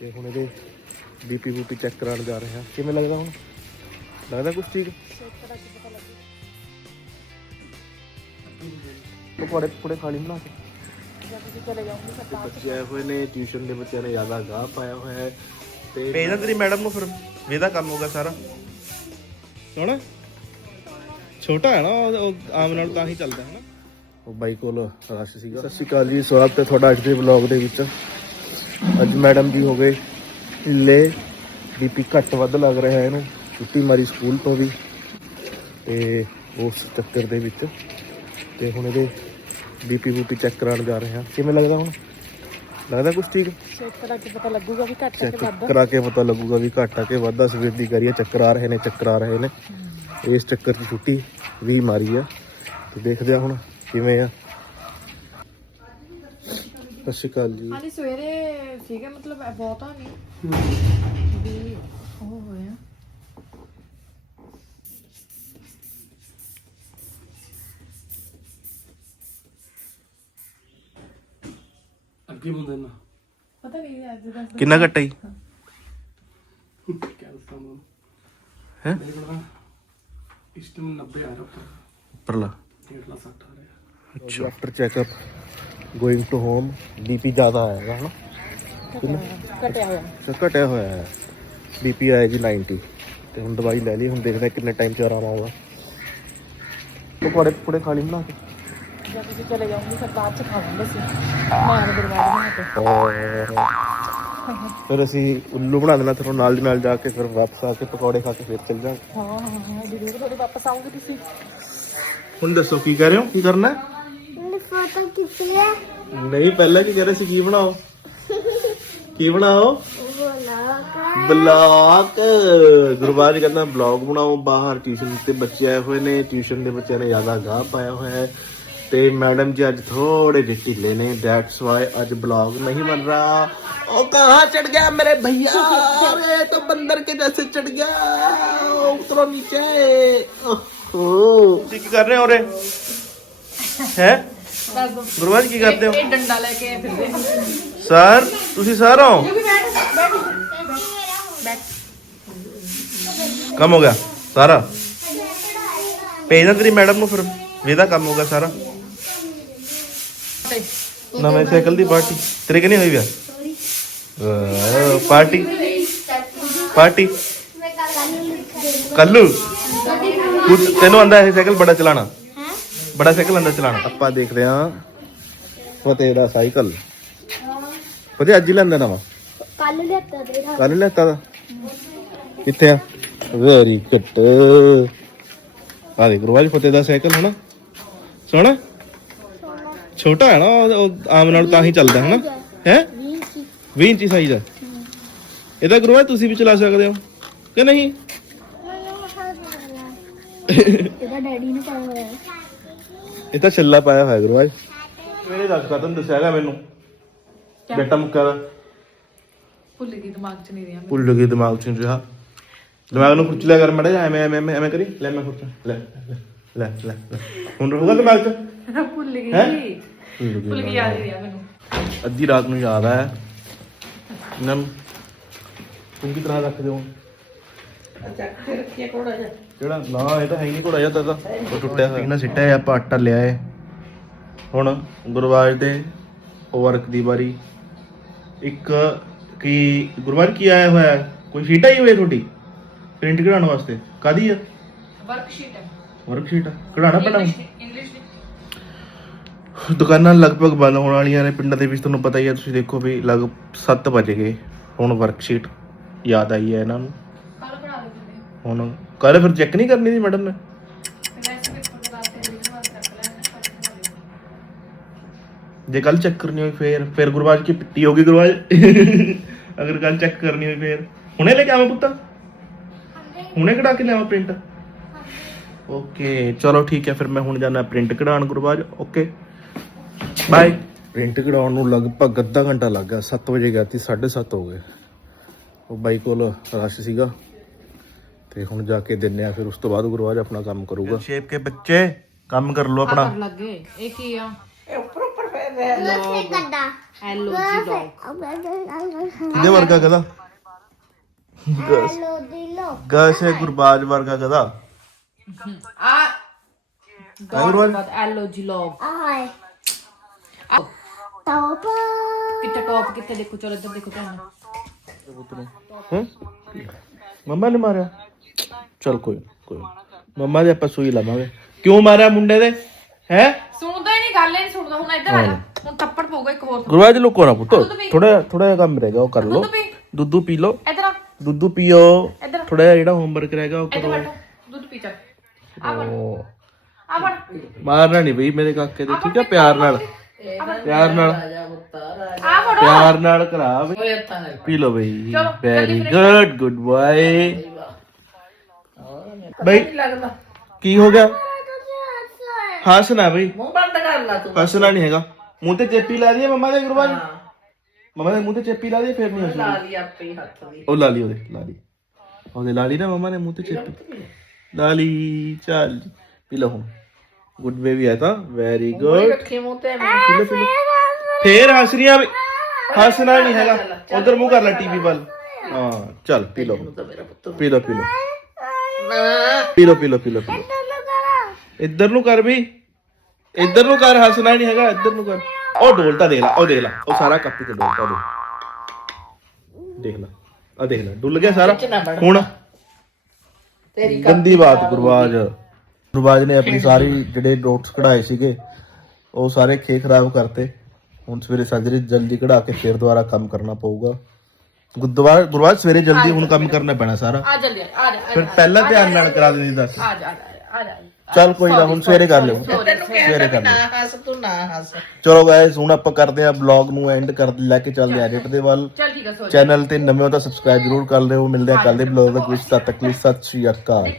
ਤੇ ਹੁਣ ਇਹਦੇ ਬੀਪੀ ਬੂਪੀ ਚੈੱਕ ਕਰਾਉਣ ਜਾ ਰਹੇ ਹਾਂ। ਕਿਵੇਂ ਲੱਗਦਾ ਹੁਣ? ਲੱਗਦਾ ਕੁਝ ਠੀਕ? ਪਕੌੜੇ ਪਕੌੜੇ ਖਾ ਲਈ ਬਣਾ ਕੇ? ਬੱਚੇ ਆਏ ਹੋਏ ਨੇ ਟਿਊਸ਼ਨ ਦੇ ਬੱਚਿਆਂ ਨੇ ਜ਼ਿਆਦਾ ਗਾਹ ਪਾਇਆ ਹੋਇਆ ਹੈ। ਤੇ ਭੇਜਦਾ ਤੇਰੀ ਮੈਡਮ ਨੂੰ ਫਿਰ। ਵੇਦਾ ਕੰਮ ਹੋਗਾ ਸਾਰਾ। ਸੋਹਣਾ ਛੋਟਾ ਹੈ ਨਾ ਉਹ ਉਹ ਆਮ ਨਾਲ ਤਾਂ ਹੀ ਚੱਲਦਾ ਹੈ ਨਾ। ਉਹ ਬਾਈ ਕੋਲ ਰਸ਼ ਸੀਗਾ। ਸਤਿ ਸ਼੍ਰੀ ਅਕਾਲ ਜੀ ਸਵਾਗਤ ਹੈ ਤੁਹਾਡਾ ਅੱਜ ਦੇ ਵਲੌਗ ਦੇ ਵਿੱਚ। ਅੱਜ ਮੈਡਮ ਜੀ ਹੋ ਗਏ। ਢਿੱਲੇ ਬੀਪੀ ਘੱਟ ਵੱਧ ਲੱਗ ਰਿਹਾ ਹੈ ਇਹਨੂੰ। ਛੁੱਟੀ ਮਾਰੀ ਸਕੂਲ ਤੋਂ ਵੀ। ਤੇ ਉਸ ਚੱਕਰ ਦੇ ਵਿੱਚ ਤੇ ਹੁਣ ਇਹਦੇ ਬੀਪੀ ਬੂਪੀ ਚੈੱਕ ਕਰਾਉਣ ਜਾ ਰਹੇ ਹਾਂ। ਕਿਵੇਂ ਲੱਗਦਾ ਹੁਣ? ਲੱਗਦਾ ਕੁਝ ਠੀਕ? ਚੈੱਕ ਕਰਾ ਕੇ ਪਤਾ ਲੱਗੂਗਾ ਵੀ ਘੱਟ ਚੈੱਕ ਵੱਧ ਕਰਾ ਕੇ ਪਤਾ ਲੱਗੂਗਾ ਵੀ ਘੱਟ ਆ ਕੇ ਵੱਧਾ ਸਵੇਰ ਦੀ ਕਰੀਏ ਚੱਕਰ ਆ ਰਹੇ ਨੇ ਚੱਕਰ ਆ ਰਹੇ ਨੇ। ਇਸ ਚੱਕਰ 'ਚ ਛੁੱਟੀ ਵੀ ਮਾਰੀ ਆ। ਤੇ ਦੇਖਦੇ ਆ ਹੁਣ ਕਿਵੇਂ ਆ। ਸਤਿ ਸ਼੍ਰੀ ਅਕਾਲ ਜੀ। ਹਾਂਜੀ ਸਵੇਰੇ ਸੀਗਾ ਮਤਲਬ ਬਹੁਤਾ ਨਹੀਂ। ਵੀ ਉਹ ਹੋਇਆ ਅੱਗੇ ਬੰਦੇ ਨਾ। ਪਤਾ ਨਹੀਂ ਅੱਜ ਦਾ ਕਿੰਨਾ ਘੱਟਾ ਜੀ? ਕਿਆ ਦੱਸਾਂ ਮੈਂ ਹੈ? ਮੇਰੇ ਕੋਲ ਨਾ ਇਸ ਟਾਈਮ 90 ਆ ਰਿਹਾ ਉੱਪਰ। ਉੱਪਰਲਾ। ਡੇਢ ਲੱਖ 60 ਆ ਰਿਹਾ। After checkup going to home BP ਜ਼ਿਆਦਾ ਆਏਗਾ ਹਨਾ? ਘਟਿਆ ਹੋਇਆ। ਸੋ ਘਟਿਆ ਹੋਇਆ ਹੈ। ਬੀਪੀ ਜੀ 90 ਤੇ ਹੁਣ ਦਵਾਈ ਲੈ ਲਈ ਹੁਣ ਦੇਖਦੇ ਹਾਂ ਕਿੰਨੇ ਟਾਈਮ ਚ ਆਰਾਮ ਆਊਗਾ। ਪਕੌੜੇ ਪਕੌੜੇ ਖਾ ਲਈ ਬਣਾ ਕੇ? ਜਦ ਤੁਸੀਂ ਚਲੇ ਜਾਓਗੇ ਫਿਰ ਬਾਅਦ ਚ ਖਾਵਾਂਗੇ ਅਸੀਂ। ਮਾਰ ਬਰਬਾਦ ਬਣਾ ਕੇ। ਫਿਰ ਅਸੀਂ ਉੱਲੂ ਬਣਾ ਦੇਣਾ ਫਿਰ ਨਾਲ ਦੀ ਨਾਲ ਜਾ ਕੇ ਫਿਰ ਵਾਪਸ ਆ ਕੇ ਪਕੌੜੇ ਖਾ ਕੇ ਫਿਰ ਚੱਲ ਜਾਵਾਂਗੇ ਹਾਂ ਹਾਂ ਹਾਂ ਜ਼ਰੂਰ ਤੁਹਾਡੇ ਵਾਪਸ ਆਉਂਗੇ ਤੁਸੀਂ। ਹੁਣ ਦੱਸੋ ਕੀ ਕਰ ਰਹੇ ਹੋ? ਕੀ ਕਰਨਾ ਹੈ? ਨਹੀਂ ਪਹਿਲਾਂ ਕੀ ਕਹਿ ਸੀ? ਕੀ ਬਣਾਓ? ਕੀ ਬਣਾਓ? ਬਲੌਗ ਗੁਰਬਾਜ ਕਹਿੰਦਾ ਬਲੌਗ ਬਣਾਓ। ਬਾਹਰ ਟਿਊਸ਼ਨ ਤੇ ਬੱਚੇ ਆਏ ਹੋਏ ਨੇ। ਟਿਊਸ਼ਨ ਦੇ ਬੱਚਿਆਂ ਨੇ ਜ਼ਿਆਦਾ ਗਾਹ ਪਾਇਆ ਹੋਇਆ ਹੈ। ਤੇ ਮੈਡਮ ਜੀ ਅੱਜ ਥੋੜੇ ਜਿਹੇ ਢਿੱਲੇ ਨੇ। ਦੈਟਸ ਵਾਈ ਅੱਜ ਬਲੌਗ ਨਹੀਂ ਬਣ ਰਹਾ। ਉਹ ਕਹਾਂ ਚੜ ਗਿਆ ਮੇਰੇ ਭਈਆ? ਅਰੇ ਤੋ ਬੰਦਰ ਕੇ ਜੈਸੇ ਚੜ ਗਿਆ? ਉਤਰੋ ਨੀਚੇ। ਓਹ। ਕੀ ਕਰ ਰਹੇ ਹੋ ਹੈ? ਗੁਰਬਾਜ ਕੀ ਕਰਦੇ ਹੋ? ਇਹ ਡੰਡਾ ਲੈ ਕੇ ਫਿਰਦੇ। ਸਰ ਤੁਸੀਂ ਸਰ ਹੋ? ਕੰਮ ਹੋ ਗਿਆ। ਸਾਰਾ? ਭੇਜਦਾ ਤੇਰੀ ਮੈਡਮ ਨੂੰ ਫਿਰ। ਵੇਦਾ ਕੰਮ ਹੋ ਗਿਆ ਸਾਰਾ। ਨਵੇਂ ਸਾਈਕਲ ਦੀ ਪਾਰਟੀ। ਤੇਰੇ ਕਿ ਨਹੀਂ ਹੋਈ ਵਿਆਹ ਪਾਰਟੀ? ਪਾਰਟੀ? ਕੱਲੂ? ਤੈਨੂੰ ਆਂਦਾ ਇਹ ਸਾਈਕਲ ਬੜਾ ਚਲਾਣਾ। ਬੜਾ ਸਾਈਕਲ ਆਂਦਾ ਚਲਾਣਾ ਆਪਾਂ ਦੇਖਦੇ ਹਾਂ ਫਤਿਹ ਦਾ ਸਾਈਕਲ। ਫਤਿਹ ਅੱਜ ਹੀ ਲੈਂਦਾ ਨਵਾਂ? ਕੱਲ ਲਿਆਤਾ ਦੇ ਕੱਲ ਲੈਤਾ ਦਾ ਕਿੱਥੇ ਆ? ਵੈਰੀ ਗੁੱਡ ਆ ਦੇ ਗੁਰਵਾਜ ਫਤਿਹ ਦਾ ਸਾਈਕਲ ਹਨਾ? ਸੋਹਣਾ? ਛੋਟਾ ਹੈ ਨਾ ਉਹ ਆਮ ਨਾਲ ਤਾਂ ਹੀ ਚੱਲਦਾ ਹੈ ਨਾ ਹੈ? 20 ਇੰਚੀ ਸਾਈਜ਼ ਦਾ ਇਹਦਾ ਗੁਰਵਾਜ ਤੁਸੀਂ ਵੀ ਚਲਾ ਸਕਦੇ ਹੋ। ਕਿ ਨਹੀਂ? ਇਹਦਾ ਡੈਡੀ ਨੇ ਪਾਇਆ ਹੋਇਆ। ਹੈ ਇਹ ਤਾਂ ਛੱਲਾ ਪਾਇਆ ਹੋਇਆ ਗੁਰਵਾਜ ਮੇਰੇ ਦੱਸ ਕਦਮ ਦੱਸਿਆਗਾ ਮੈਨੂੰ। ਬੇਟਾ ਮੁੱਕਾ ਦਾ ਭੁੱਲ ਗਈ ਦਿਮਾਗ ਚ ਨਹੀਂ ਰਿਹਾ। ਭੁੱਲ ਗਈ ਦਿਮਾਗ ਚ ਰਿਹਾ। ਦਿਮਾਗ ਨੂੰ ਖੁਰਚ ਲਿਆ ਕਰ ਮੜਾ ਐਵੇਂ ਐਵੇਂ ਐਵੇਂ ਐਵੇਂ ਕਰੀ। ਲੈ ਮੈਂ ਖੁਰਚ। ਲੈ ਲੈ ਲੈ ਲੈ। ਲੈ। ਹੁਣ ਰਹੂਗਾ ਦਿਮਾਗ ਚ? ਭੁੱਲ ਗਈ। ਹੈਂ? ਭੁੱਲ ਗਈ ਯਾਦ ਨਹੀਂ ਰਿਹਾ ਮੈਨੂੰ। ਅੱਧੀ ਰਾਤ ਨੂੰ ਯਾਦ ਆਇਆ। ਨਮ ਤੂੰ ਕੀ ਤਰ੍ਹਾਂ ਰੱਖਦੇ ਹੋ? ਕਿਹੜਾ? ਨਾ ਇਹ ਤਾਂ ਹੈ ਹੀ ਨਹੀਂ ਘੋੜਾ ਜਾਂਦਾ ਤਾਂ ਉਹ ਟੁੱਟਿਆ ਹੋਇਆ ਇਹਨਾਂ ਸਿੱਟਿਆ ਆਪਾਂ ਆਟਾ ਲਿਆ ਏ। ਹੁਣ ਗੁਰਵਾਜ ਦੇ ਵਰਕ ਦੀ ਵਾਰੀ। ਇੱਕ ਕੀ ਗੁਰਵਾਜ ਕੀ ਆਇਆ ਹੋਇਆ? ਹੈ? ਕੋਈ ਸ਼ੀਟ ਆਈ ਹੋਈ ਹੈ ਤੁਹਾਡੀ? ਪ੍ਰਿੰਟ ਕਰਾਉਣ ਵਾਸਤੇ? ਕਾਦੀ ਆ? ਵਰਕਸ਼ੀਟ ਹੈ ਵਰਕ ਸ਼ੀਟ ਕਢਾਉਣਾ ਪੈਣਾ? ਇੰਗਲਿਸ਼ ਦੀ ਦੁਕਾਨਾਂ ਲਗਭਗ ਬੰਦ ਹੋਣ ਵਾਲੀਆਂ ਨੇ। ਪਿੰਡਾਂ ਦੇ ਵਿੱਚ ਤੁਹਾਨੂੰ ਪਤਾ ਹੀ ਹੈ ਤੁਸੀਂ ਦੇਖੋ ਵੀ ਲਗ 7 ਵਜ ਗਏ ਹੁਣ ਵਰਕਸ਼ੀਟ ਯਾਦ ਆਈ ਹੈ ਇਹਨਾਂ ਨੂੰ। ਹੁਣ ਕੱਲ ਫਿਰ ਚੈੱਕ ਨਹੀਂ ਕਰਨੀ ਸੀ ਮੈਡਮ ਨੇ? ਫਿਰ ਜੇ ਕੱਲ ਚੈੱਕ ਕਰਨੀ ਹੋਈ ਫੇਰ, ਫਿਰ ਗੁਰਬਾਜ ਕੀ ਪਿੱਟੀ ਹੋਗੀ ਗੁਰਬਾਜ? ਅਗਰ ਕੱਲ ਚੈੱਕ ਕਰਨੀ ਹੋਈ ਫੇਰ। ਹੁਣੇ ਲੈ ਕੇ ਆਵਾਂ ਪੁੱਤ? ਹੁਣੇ ਕਢਾ ਕੇ ਲਿਆਵਾਂ ਪ੍ਰਿੰਟ ਓਕੇ ਚਲੋ ਠੀਕ ਹੈ, ਫਿਰ ਮੈਂ ਹੁਣ ਜਾਣਾ ਪ੍ਰਿੰਟ ਕਢਾਉਣ ਗੁਰਬਾਜ। ਓਕੇ ਬਾਏ ਪ੍ਰਿੰਟ ਕਢਾਉਣ ਨੂੰ ਲਗਭਗ ਅੱਧਾ ਘੰਟਾ ਲੱਗ ਗਿਆ 7 ਵਜੇ ਗਿਆ ਸੀ 7:30 ਹੋ ਗਏ। ਉਹ ਬਾਈ ਕੋਲ ਰਸ਼ ਸੀਗਾ। ਤੇ ਹੁਣ ਜਾ ਕੇ ਦਿੰਨੇ ਆ ਫਿਰ ਉਸ ਤੋਂ ਬਾਅਦ ਗੁਰਵਾਜ ਆਪਣਾ ਕੰਮ ਕਰੂਗਾ। ਸ਼ੇਪ ਕੇ ਬੱਚੇ ਕੰਮ ਕਰ ਲਓ ਆਪਣਾ। ਲੱਗੇ। ਇਹ ਕੀ ਆ? ਹੈਲੋ ਜੀ ਡੌਗ ਕਿਹਦੇ ਵਰਗਾ ਕਹਦਾ ਗਾਇਸ ਇਹ ਗੁਰਬਾਜ ਵਰਗਾ ਕਹਦਾ ਆ ਡੌਗ ਦਾ ਹੈਲੋ ਜੀ ਲੌਗ ਕਿੱਥੇ ਟੌਪ ਕਿੱਥੇ ਦੇਖੋ ਚਲੋ ਇੱਧਰ ਦੇਖੋ ਤੁਹਾਨੂੰ ਮੰਮਾ ਨੇ ਮਾਰਿਆ। ਚਲ ਕੋਈ ਨੀ, ਕੋਈ ਨੀ। ਮੰਮਾ ਦੇ ਆਪਾਂ ਸੂਈ ਲਾਵਾਂਗੇ। ਕਿਉਂ ਮਾਰਿਆ ਮੁੰਡੇ ਦੇ? ਹੈ? ਸੁਣਦਾ ਹੀ ਨਹੀਂ ਗੱਲ ਹੀ ਨਹੀਂ ਸੁਣਦਾ। ਹੁਣ ਇੱਧਰ ਆ ਜਾ। ਹੁਣ ਥੱਪੜ ਪਊਗਾ ਇੱਕ ਹੋਰ ਗੁਰਬਾਜ ਲੁਕੋ ਨਾ ਪੁੱਤੋ। ਥੋੜਾ ਥੋੜਾ ਜਿਹਾ ਕੰਮ ਰਹੇਗਾ ਉਹ ਕਰ ਲਓ। ਦੁੱਧ ਪੀ। ਦੁੱਧੂ ਪੀ ਲਓ। ਇੱਧਰ ਆ। ਦੁੱਧੂ ਪੀਓ। ਇੱਧਰ ਥੋੜਾ ਜਿਹਾ ਜਿਹੜਾ ਹੋਮਵਰਕ ਰਹੇਗਾ ਉਹ ਇੱਧਰ ਕਰੋ। ਬੈਠੋ। ਦੁੱਧ ਪੀ ਚੱਲ। ਆ ਫੜ ਉਹ, ਆ ਫੜ ਮਾਰਨਾ ਨਹੀਂ ਬਈ ਮੇਰੇ ਕਾਕੇ ਦੇ ਠੀਕ ਹੈ ਪਿਆਰ ਨਾਲ। ਪਿਆਰ ਨਾਲ। ਆ ਫੜੋ ਪਿਆਰ ਨਾਲ ਕਰਾ। ਬਈ ਪੀ ਲਓ ਬਈ। ਵੈਰੀ ਗੁੱਡ ਗੁੱਡ ਬਾਏ ਬਈ ਕੀ ਹੋ ਗਿਆ? ਹੱਸਣਾ ਬਈ। ਮੂੰਹ ਬੰਦ ਕਰ ਲਾ ਤੂੰ। ਹੱਸਣਾ ਨਹੀਂ ਹੈਗਾ। ਮੂੰਹ ਤੇ ਚੇਪੀ ਲਾ ਦਈਏ ਮੰਮਾ ਦੇ ਗੁਰਬਾਜ ਮੰਮਾ ਦੇ ਮੂੰਹ ਤੇ ਚੇਪੀ ਲਾ ਦਈਏ ਫਿਰ ਨਹੀਂ ਹੱਸਣਾ ਲਾ ਲਈ ਆਪੇ ਹੀ ਹੱਥ ਦੀ। ਉਹ ਲਾ ਲਈ ਉਹਦੇ ਲਾ ਲਈ। ਉਹਦੇ ਲਾ ਲਈ ਨਾ ਮੰਮਾ ਨੇ ਮੂੰਹ ਤੇ ਚੇਪੀ। ਲਾ ਲਈ ਚੱਲ ਪੀ ਲਓ ਹੁਣ। ਗੁੱਡ ਬੇਬੀ ਹੈ ਤਾਂ। ਵੈਰੀ ਗੁੱਡ ਰੱਖੀ ਮੂੰਹ ਤੇ ਪੀ ਲਓ ਪੀ ਲਓ। ਫੇਰ ਹੱਸ ਰਹੀਆਂ ਬਈ। ਹੱਸਣਾ ਨਹੀਂ ਹੈਗਾ। ਉਧਰ ਮੂੰਹ ਕਰ ਲੈ ਟੀਵੀ ਵੱਲ। ਹਾਂ ਚੱਲ ਪੀ ਲਓ। ਤਾਂ ਮੇਰਾ ਪੁੱਤ ਪੀ ਲਓ ਪੀ ਲਓ। ਪੀ ਲਓ ਪੀ ਲਓ ਪੀ ਲਓ ਪੀ ਲਓ। ਇੱਧਰ ਨੂੰ ਕਰ ਵੀ। ਇੱਧਰ ਨੂੰ ਕਰ ਹੱਸਣਾ ਨਹੀਂ ਹੈਗਾ ਇੱਧਰ ਨੂੰ ਕਰ। ਉਹ ਡੋਲਤਾ ਦੇਖ ਲੈ ਉਹ ਦੇਖ ਲੈ ਉਹ ਸਾਰਾ ਕੱਪ ਤੇ ਡੋਲਤਾ ਦੇਖ ਦੇਖ ਲੈ ਆ ਦੇਖ ਲੈ ਡੁੱਲ ਗਿਆ ਸਾਰਾ। ਹੁਣ ਤੇਰੀ ਗੰਦੀ ਬਾਤ ਗੁਰਬਾਜ। ਗੁਰਬਾਜ ਨੇ ਆਪਣੀ ਸਾਰੀ ਜਿਹੜੇ ਨੋਟਸ ਕਢਾਏ ਸੀਗੇ ਉਹ ਸਾਰੇ ਖੇ ਖਰਾਬ ਕਰਤੇ। ਹੁਣ ਸਵੇਰੇ ਸਾਜਰੀ ਜਲਦੀ ਕਢਾ ਕੇ ਫਿਰ ਦੁਬਾਰਾ ਕੰਮ ਕਰਨਾ ਪਊਗਾ। ਗੁਰਦੁਆਰਾ ਗੁਰਬਾਜ ਸਵੇਰੇ ਜਲਦੀ ਹੁਣ ਕੰਮ ਕਰਨਾ ਪੈਣਾ ਸਾਰਾ। ਆ ਜਲਦੀ ਆ ਆ ਜਾ ਫਿਰ ਪਹਿਲਾਂ ਧਿਆਨ ਨਾਲ ਕਰਾ ਦਿੰਦੀ ਦੱਸ। ਆ ਜਾ ਆ ਜਾ, ਆ ਜਾ। ਚੱਲ ਕੋਈ ਨਾ ਹੁਣ ਸਵੇਰੇ ਕਰ ਲਿਓ। ਸਵੇਰੇ ਕਰ ਲਿਓ। ਹੱਸ ਤੂੰ ਨਾ ਹੱਸ। ਚਲੋ ਗਾਇਸ ਹੁਣ ਆਪਾਂ ਕਰਦੇ ਆ ਬਲੌਗ ਨੂੰ ਐਂਡ ਕਰ ਲੈ ਕੇ ਚੱਲਦੇ ਆ ਐਡਿਟ ਦੇ ਵੱਲ। ਚੱਲ ਠੀਕ ਆ ਸੋ ਚੈਨਲ ਤੇ ਨਵੇਂ ਹੋ ਤਾਂ ਸਬਸਕ੍ਰਾਈਬ ਜ਼ਰੂਰ ਕਰ ਲਿਓ। ਮਿਲਦੇ ਆ ਕੱਲ ਦੇ ਬਲੌਗ ਵਿੱਚ ਤਦ ਤੱਕ ਲਈ। ਸਤਿ ਸ਼੍ਰੀ ਅਕਾਲ।